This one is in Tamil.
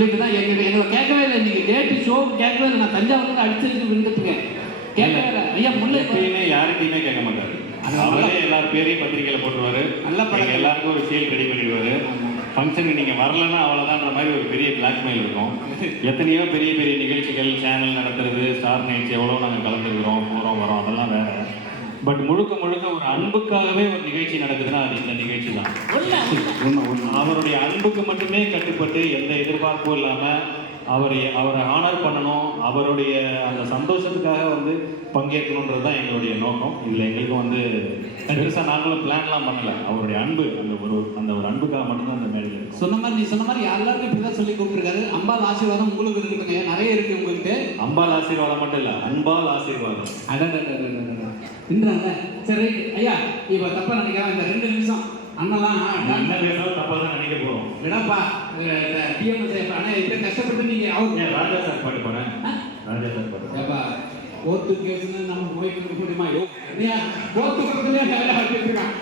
சொல்லிட்டு தான் எங்களை கேட்கவே இல்லை. நீங்கள் டேட்டு ஷோ கேட்கவே இல்லை. நான் தஞ்சாவூர் அடிச்சிருக்கு விருந்துட்டுங்க கேட்கவே இல்லை. ஐயா முல்லை எப்பயுமே யாருக்கையுமே கேட்க மாட்டாரு. அவரே எல்லாரும் பேரையும் பத்திரிகையில் போட்டுருவாரு. நல்ல படம். எல்லாருக்கும் ஒரு சீல் ரெடி பண்ணிடுவாரு. ஃபங்க்ஷனுக்கு நீங்கள் வரலன்னா அவ்வளோதான்ற மாதிரி ஒரு பெரிய பிளாக்மெயில் இருக்கும். எத்தனையோ பெரிய பெரிய நிகழ்ச்சிகள் சேனல் நடத்துறது, ஸ்டார் நைட்ஸ் எவ்வளோ நாங்கள் கலந்துக்கிறோம், போகிறோம் வரோம், அதெல்லாம் வேற. பட் முழுக்க முழுக்க ஒரு அன்புக்காகவே ஒரு நிகழ்ச்சி நடக்குதுன்னா அது இந்த நிகழ்ச்சி தான். அவருடைய அன்புக்கு மட்டுமே கட்டுப்பட்டு எந்த எதிர்பார்ப்பும் இல்லாமல் அவரை ஆனர் பண்ணணும், அவருடைய அந்த சந்தோஷத்துக்காக வந்து பங்கேற்கணுன்றது தான் எங்களுடைய நோக்கம். இதில் எங்களுக்கு பெருசாக நாங்களும் பிளான்லாம் பண்ணலை. அவருடைய அன்பு அந்த ஒரு அன்புக்காக மட்டும்தான் அந்த மேடையில் இருக்கும். நீ சொன்ன மாதிரி எல்லாருக்கும் இப்படி தான் சொல்லி கூப்பிட்டுருக்காரு. அம்பாள் ஆசீர்வாதம் உங்களுக்கு இருக்குங்க, நிறைய இருக்கு உங்களுக்கு. அம்பாள் ஆசீர்வாதம் மட்டும் இல்லை, அன்பால் ஆசீர்வாதம். அடடா சரி ஐயா, இப்போ தப்பா நினைக்கலாம். இந்த 2 நிமிஷம் அண்ணெல்லாம் என்ன பேசாலும் தப்பாக தான் நினைக்க போகிறோம். விடப்பா டிஎம்எஸ் அண்ணா இப்போ கஷ்டப்பட்டு நீங்கள் அவர் ராஜா சார் பாட்டு போனேன். ராஜா சார் பாட்டு ஏப்பா கோர்ட்டு கேஸ்ன்னு நம்ம போயிட்டு முடியுமா? கோர்ட்டு பக்கத்துலேயே வச்சுருக்கான்.